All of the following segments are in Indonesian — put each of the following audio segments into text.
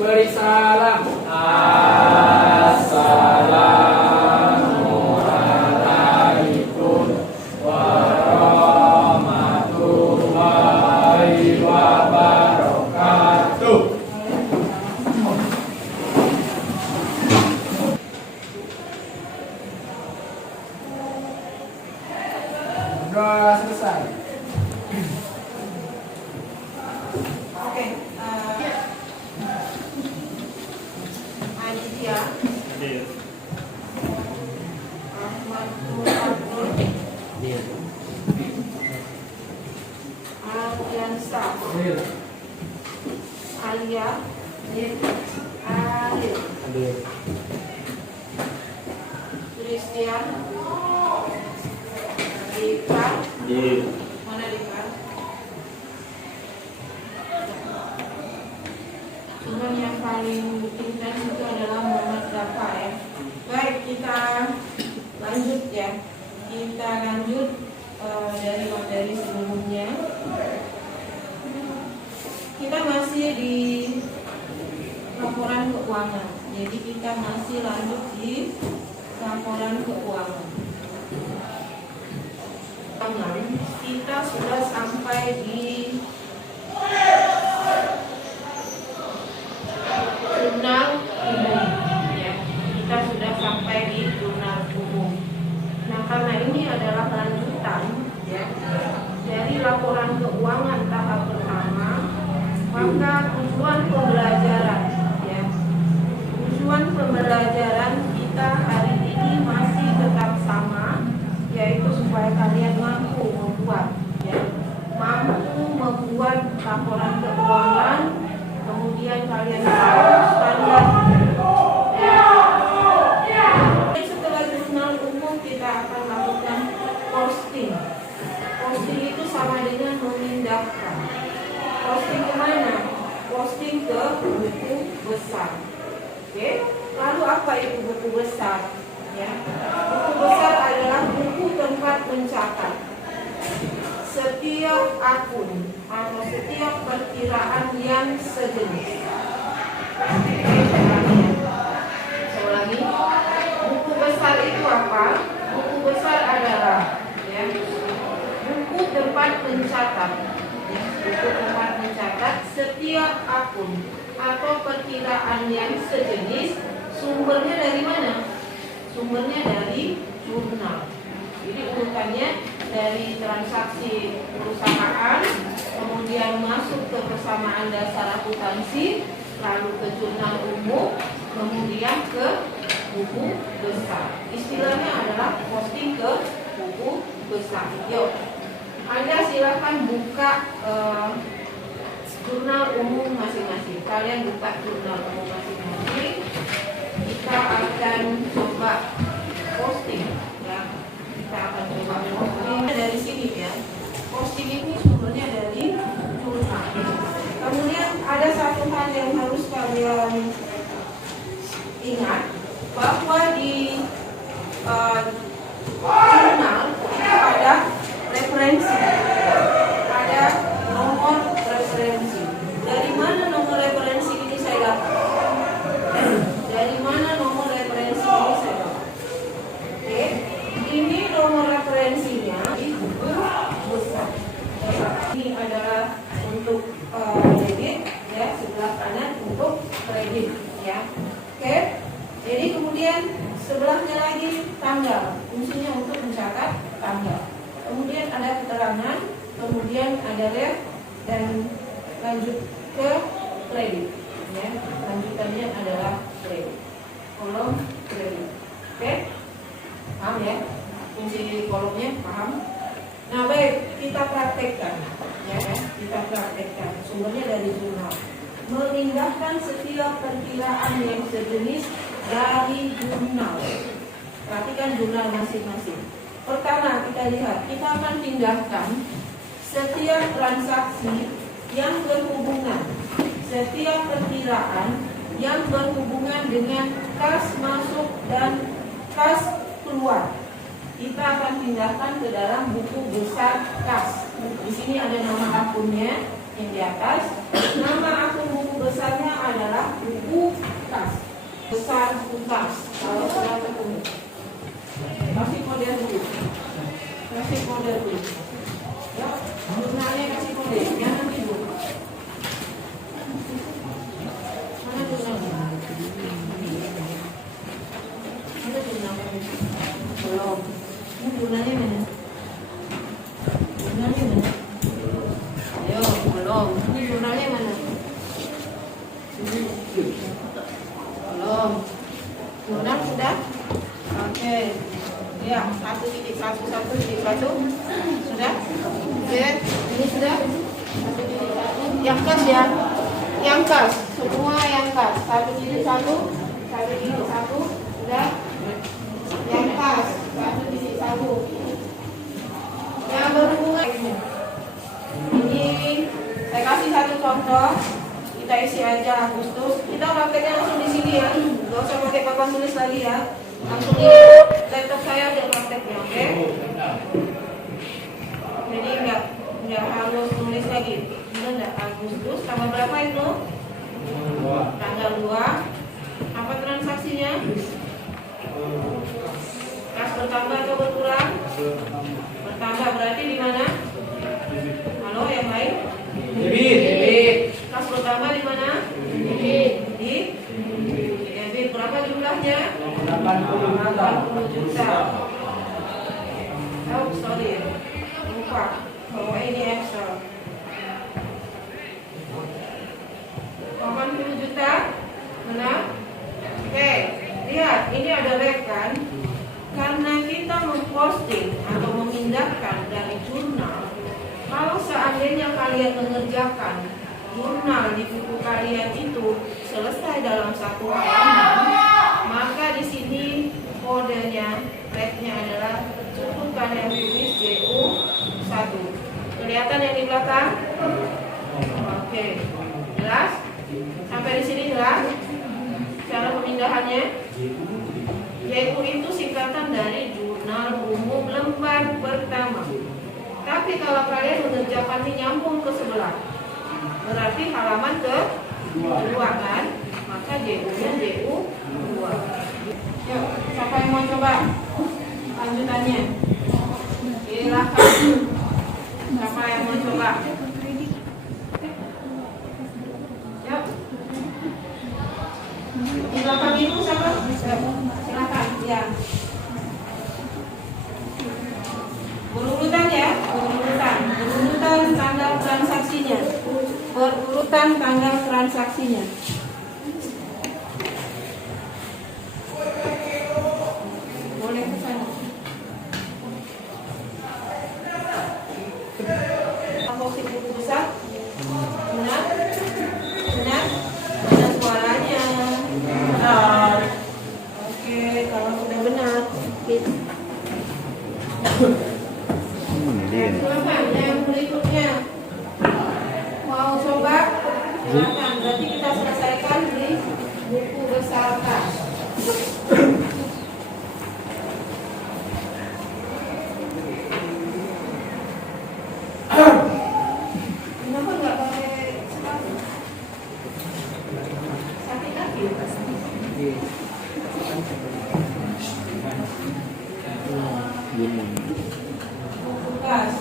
Beri salam. Assalamualaikum warahmatullahi wabarakatuh. Sudah selesai. Oke, Aditya, Ahmadul Abdul, Alfiansa, Alia, Aril, Christian, Rika, mana Rika? Cuman yang paling intens itu adalah Muhammad Dafa ya. Baik, kita lanjut ya. Kita lanjut dari materi sebelumnya. Kita masih di laporan keuangan. Jadi kita masih lanjut di laporan keuangan. Kita sudah sampai di jurnal umum ya. Kita sudah sampai di jurnal umum. Nah, karena ini adalah lanjutan ya dari laporan keuangan tahap pertama, maka tujuan pembelajaran ya. Tujuan pembelajaran kita hari ini masih tetap sama, yaitu supaya kalian mampu membuat laporan keuangan, kemudian kalian tahu standar. Setelah jurnal umum kita akan lakukan posting. Posting itu sama dengan memindahkan. Posting kemana? Posting ke buku besar. Oke? Lalu apa itu buku besar? Ya, buku besar adalah buku tempat mencatat setiap akun atau setiap perkiraan yang sejenis. Saya ulangi, buku besar itu apa? Buku besar adalah ya, buku tempat mencatat, ya, buku tempat mencatat setiap akun atau perkiraan yang sejenis. Sumbernya dari mana? Sumbernya dari jurnal. Jadi urutannya dari transaksi perusahaan, kemudian masuk ke persamaan dasar akuntansi, lalu ke jurnal umum, kemudian ke buku besar. Istilahnya adalah posting ke buku besar. Yuk, Anda silakan buka jurnal umum masing-masing. Kalian buka jurnal umum masing-masing. Kita akan coba posting ya. Kita akan coba posting dari sini ya. Posting ini sumbernya dari jurnal. Kemudian ada satu hal yang harus kalian ingat, bahwa di jurnal itu ada referensi, ada nomor referensi. Dari mana nomor referensi ini saya dapat? Dari mana nomor referensi ini saya dapat? Oke, ini nomor referensinya di buku besar. Ini adalah untuk debit, ya, sebelah kanan untuk kredit, ya. Oke, jadi kemudian sebelahnya lagi tanggal, fungsinya untuk mencatat tanggal. Kemudian ada keterangan, kemudian ada ref, dan lanjut ke kredit, ya. Lanjutannya adalah kredit, kolom kredit. Oke, paham ya? Fungsi kolomnya paham? Nah, baik, kita praktekkan, ya. Kita praktekkan. Sumbernya dari jurnal. Memindahkan setiap perkiraan yang sejenis dari jurnal. Perhatikan jurnal masing-masing. Pertama, kita lihat, kita akan pindahkan setiap transaksi yang berhubungan, setiap perkiraan yang berhubungan dengan kas masuk dan kas keluar. Kita akan pindahkan ke dalam buku besar kas. Di sini ada nama akunnya yang di atas. Nama akun buku besarnya adalah buku besar tuntas kalau sudah ketemu. Kasih kode dulu. Kasih kode dulu. Ya, jurnalnya kasih kode. Jangan tidur. Mana jurnalnya? Mana jurnalnya? Belum. Ini jurnalnya mana? Jurnalnya mana? Ayo, belum. Ini jurnalnya mana? Belum. Jurnal sudah? Oke. Ya, 1.1.1.1 sudah? Oke, ini sudah? 1.1. Yang kas ya? Yang kas, semua yang kas. 1.1, 1.1 sudah? Yang kas, 1.1. Yang berhubungan ini saya kasih satu contoh. Kita isi aja Agustus. Kita prakteknya langsung di sini ya. Gak usah pakai papan tulis lagi ya. Langsung di laptop saya aja prakteknya, oke? Jadi nggak harus tulis lagi. Benar nggak? Agustus tanggal berapa itu? Tanggal 2. Apa transaksinya? Kas bertambah atau berkurang? Bertambah, berarti di mana? Halo, yang lain? Debit. Kas bertambah di mana? Di debit. Berapa jumlahnya? 80 juta. Oh, sorry. Lupa. Bawa ini Excel. 80 juta. Benar? Oke. Lihat, ini ada rek kan? Karena kita memposting atau memindahkan dari jurnal. Kalau seandainya kalian mengerjakan jurnal di buku kalian itu selesai dalam satu halaman, maka di sini kodenya, rate-nya adalah cukupkan yang tulis JU1. Kelihatan yang di belakang? Oke, jelas? Sampai di sini jelas? Cara pemindahannya? JU itu singkatan dari Jurnal Umum lembar pertama. Tapi kalau kalian mengerjakannya nyambung ke sebelah, berarti halaman ke 2 kan? Maka JU-nya JU2. Yuk, siapa yang mau coba lanjutannya? Silakan. Siapa yang mau coba? Yuk. Di belakang itu siapa? Silakan. Ya. Berurutan ya, berurutan tanggal transaksinya, berurutan tanggal transaksinya. Boleh ke sana. Fokus buku besar, benar, benar, mana suaranya? Benar. Oke, kalau sudah benar, silakan yang berikutnya mau coba, silakan. Berarti kita selesaikan di buku besar kas. Kenapa nggak pakai sepatu? Sakit kaki pasti. Buku kas.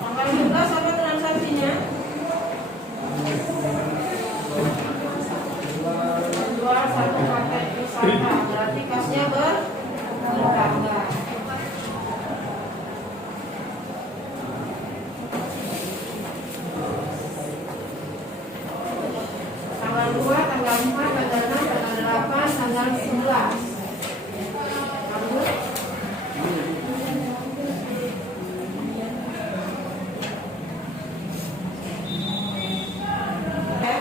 Tanggal 11 apa transaksinya? Jual satu paket wisata, berarti kasnya bertambah. Tanggal 2, tanggal 4, tanggal 6, tanggal 8, tanggal 11. Lanjut.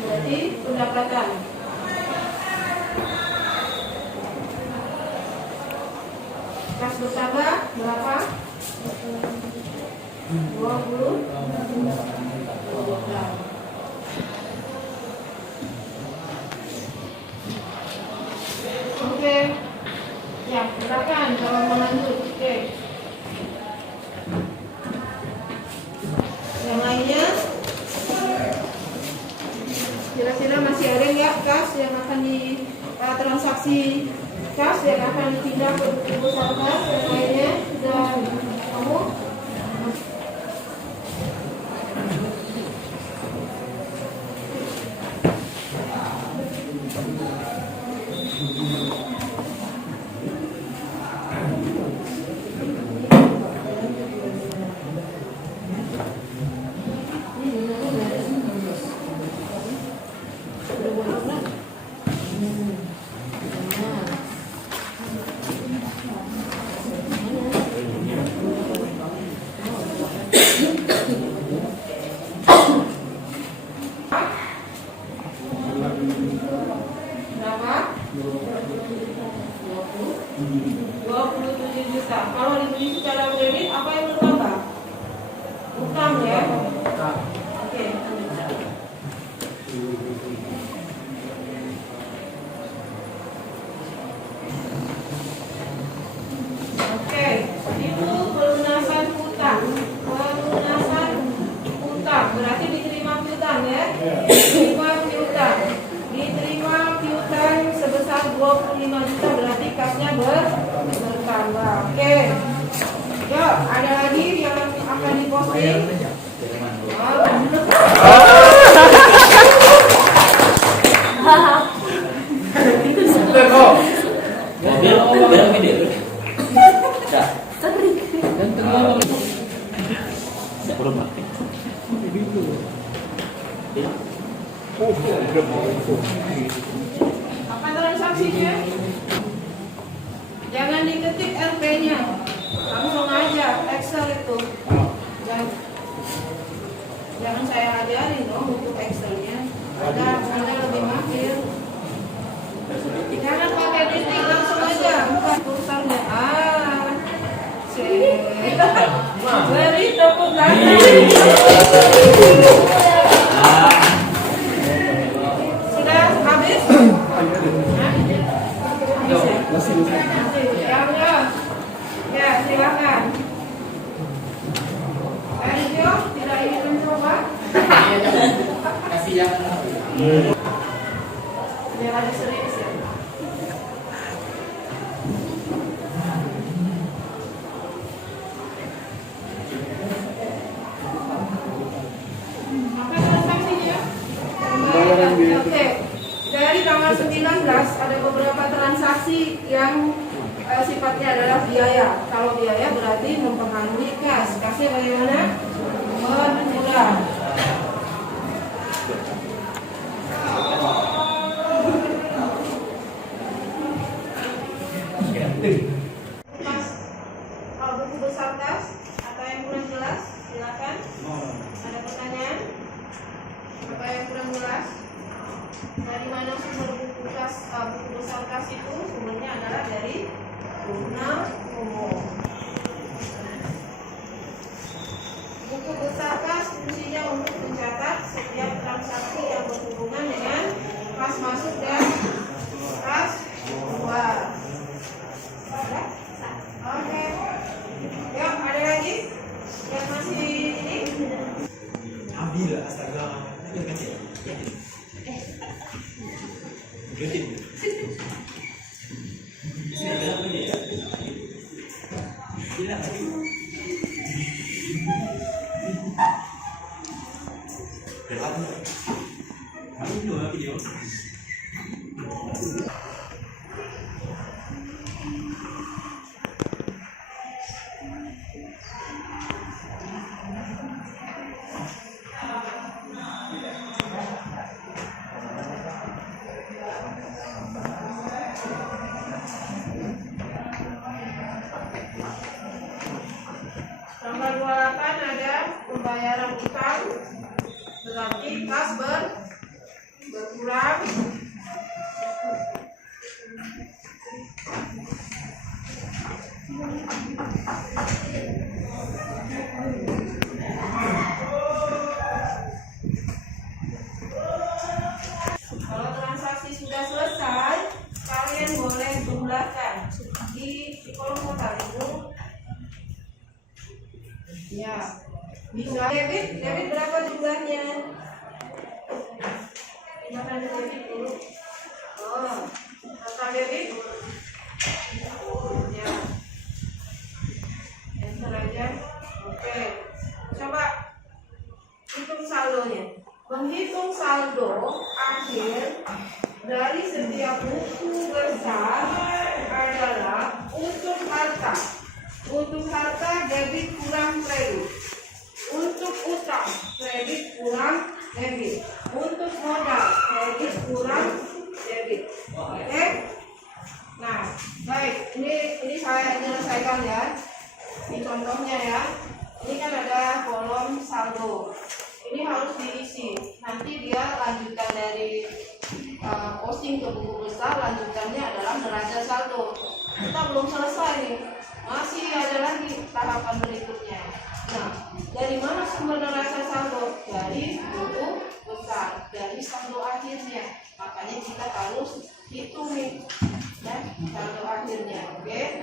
Berarti pendapatan. Kas bertambah berapa? 20. Oke. Ya, silakan kalau mau lanjut. Oke. Yang lainnya? Kira-kira masih ada nggak kas yang akan transaksi kas yang akan dipindah ke buku besar kas? Yang lainnya sudah kamu? Berapa? 27 juta. Kalau dibeli secara kredit, apa yang bertambah? Utang ya? Oke. Oke, itu pelunasan utang. Pelunasan utang berarti diterima piutang ya? Diterima piutang. Diterima piutang sebesar 25 juta berarti kasnya bertambah. Oke. Yuk, ada lagi yang akan diposting? Biar video. Apa transaksinya? Jangan diketik RP-nya, langsung aja Excel itu. Jangan saya ajarin dong untuk Excel-nya. Anda lebih mahir. Jangan pakai titik, langsung aja buka tulisannya. Beri tepuk tangan. Sudah habis? Habis ya? Ya, silakan. Sergio, tidak ingin mencoba? Kasih yang Biar ada serius ya. Apa transaksinya? Oke. Dari tanggal 19 ada beberapa transaksi yang sifatnya adalah biaya. Kalau biaya berarti mempengaruhi kas. Kasnya bagaimana? Berkurang. Mas, kalau buku besar kas atau yang kurang jelas, silakan. Ada pertanyaan? Apa yang kurang jelas? Dari mana sumber buku besar kas itu? Sumbernya adalah dari jurnal umum. Buku besar kas fungsinya untuk mencatat setiap transaksi yang berhubungan dengan kas masuk dan kas keluar. Oke. Yuk, ada lagi yang masih ini? ambil astaga. Tanggal 28 ada pembayaran utang, berarti kas berkurang. Kalau transaksi sudah selesai, kalian boleh jumlahkan. Di kolom total itu. Ya, bisa. Debit berapa jumlahnya? Makan debit dulu. Oh, total debit. Ya, enter aja. Oke, coba hitung saldonya. Menghitung saldo akhir dari setiap buku besar adalah untuk harta. Untuk harta debit kurang kredit. Untuk utang kredit kurang debit. Untuk modal kredit kurang debit. Oke? Nah, baik. Ini saya menyelesaikan ya. Ini contohnya ya. Ini kan ada kolom saldo. Ini harus diisi. Nanti dia lanjutan dari posting ke buku besar, lanjutannya adalah neraca saldo. Kita belum selesai nih, masih ada lagi tahapan berikutnya. Nah, dari mana sumber neraca saldo? Dari buku besar, dari saldo akhirnya. Makanya kita harus hitung nih, ya, saldo akhirnya. Oke,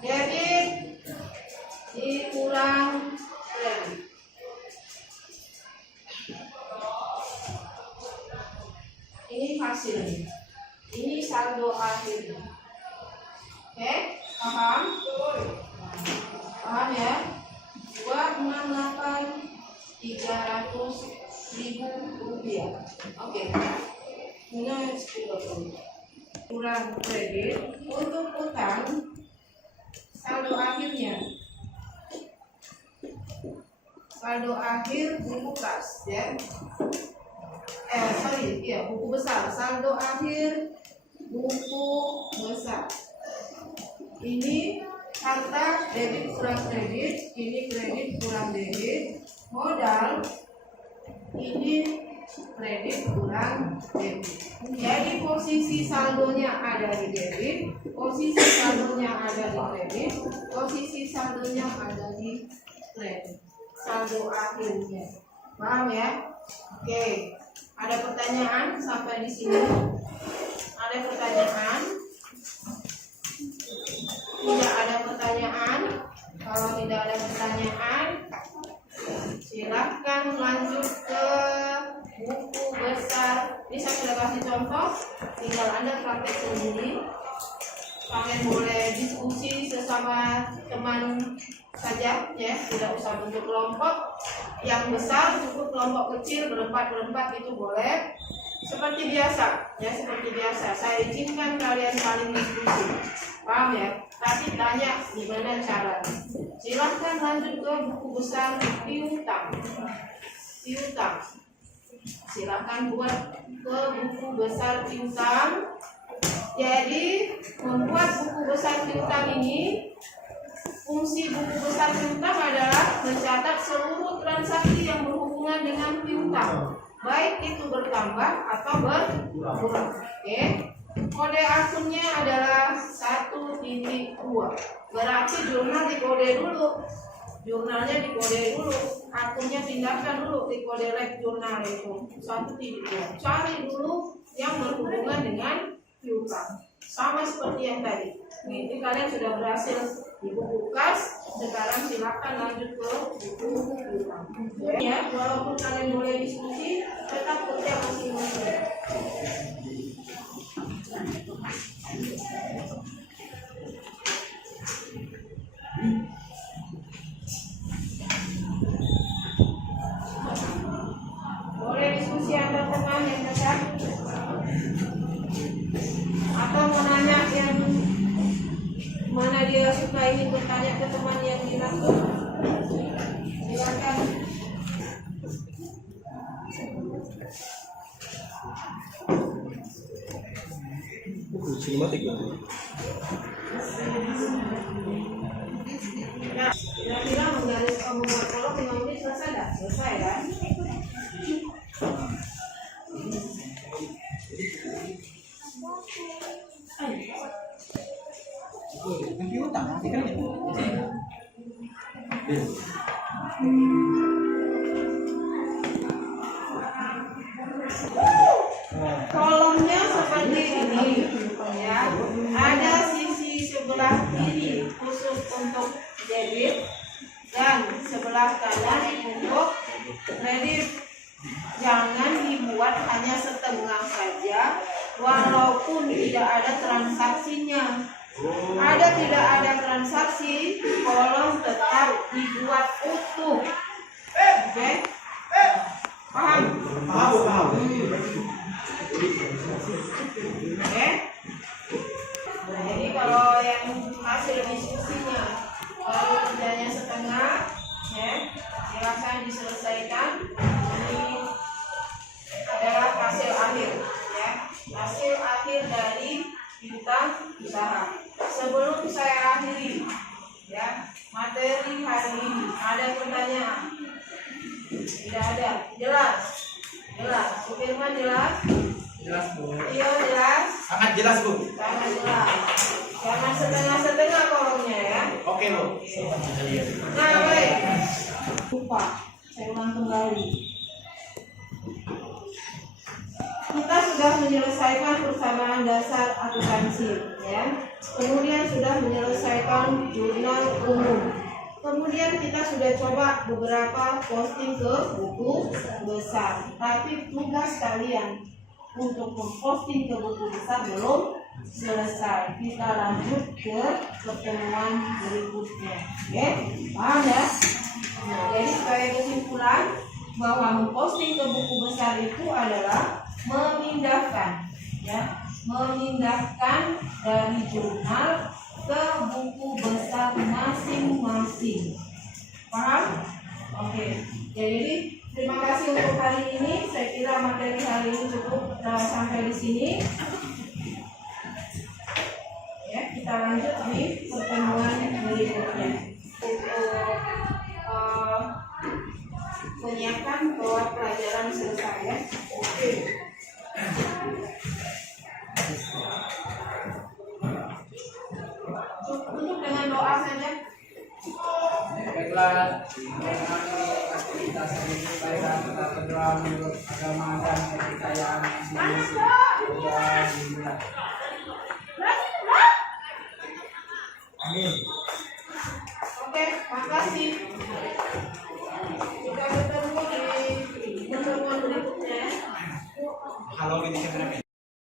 debit dikurang kredit. Ini hasilnya. Ini saldo akhirnya. Oke, paham? Paham ya? 268.300.000 rupiah. Oke. Ini kurang kredit. Untuk utang saldo akhirnya. Saldo akhir buku kas ya. Buku besar. Saldo akhir buku besar. Ini harta debit kurang kredit, ini kredit kurang debit. Modal ini kredit kurang debit. Jadi posisi saldonya ada di debit, posisi saldonya ada di kredit, posisi saldonya ada di kredit. Saldo akhirnya. Paham ya? Oke. Ada pertanyaan sampai di sini? Ada pertanyaan? Tidak ada pertanyaan. Kalau tidak ada pertanyaan, silahkan lanjut ke buku besar. Ini saya sudah kasih contoh, tinggal Anda praktek sendiri. Kalian boleh diskusi sesama teman saja ya, tidak usah bentuk kelompok yang besar, cukup kelompok kecil berempat itu boleh. Seperti biasa ya, seperti biasa saya izinkan kalian saling diskusi, paham ya? Tapi tanya gimana caranya. Silahkan lanjut ke buku besar piutang. Silahkan buat ke buku besar piutang. Jadi membuat buku besar piutang ini, fungsi buku besar piutang adalah mencatat seluruh transaksi yang berhubungan dengan piutang, baik itu bertambah atau berkurang. Oke. Kode akunnya adalah 1.2. Berarti jurnal dikode dulu. Jurnalnya dikode dulu. Akunnya pindahkan dulu di kode rek jurnal itu 1.2. Cari dulu yang berhubungan dengan piutang. Sama seperti yang tadi. Ini kalian sudah berhasil di buku kas. Sekarang silakan lanjut ke buku piutang. Ya, walaupun kalian boleh diskusi, tetap kerja masing-masing. Boleh diskusi antar teman yang dekat, atau mau nanya yang mana dia suka ini bertanya ke teman yang dimaksud, silakan. Sinematik ya. Nah, kira-kira menggaris membuat kolom 5 menit selesai dah? Selesai kan? Piutang, kan itu. Kolomnya seperti ini ya. Ada sisi sebelah kiri debit, dan sebelah kanan untuk kredit. Jangan dibuat hanya setengah saja, walaupun tidak ada transaksinya. Ada tidak ada transaksi, kolom tetap dibuat utuh. Oke? Paham? Paham. Oke? Nah, jadi kalau yang hasil diskusinya kalau kerjanya setengah, ya, silakan diselesaikan. Ini adalah hasil akhir, ya, hasil akhir dari bintang usaha. Sebelum saya akhiri, ya, materi hari ini, ada pertanyaan? Tidak ada. Jelas? Jelas. Firman jelas? Jelas, Bu. Iya jelas? Sangat jelas, Bu. Sangat jelas. Jangan setengah-setengah kolomnya, ya. Oke, Bu. Nah, baik. Lupa, saya ulang kembali. Kita sudah menyelesaikan persamaan dasar akuntansi, ya. Kemudian sudah menyelesaikan jurnal umum. Kemudian kita sudah coba beberapa posting ke buku besar. Tapi tugas kalian untuk memposting ke buku besar belum selesai. Kita lanjut ke pertemuan berikutnya. Oke, paham ya? Nah, jadi sebagai kesimpulan bahwa memposting ke buku besar itu adalah memindahkan, ya, memindahkan dari jurnal ke buku besar masing-masing. Paham? Oke. Ya, jadi terima kasih untuk hari ini. Saya kira materi hari ini cukup sampai di sini. Ya, kita lanjut di pertemuan berikutnya untuk menyiapkan bahwa pelajaran selesai, ya. Oke. Untuk dengan doa saja. Baiklah, dengan aktivitas ini baiklah kita berdoa menurut agama dan kepercayaan masing-masing. Amin. Oke, makasih. Kita bertemu di pertemuan berikutnya. Halo, ini kamera.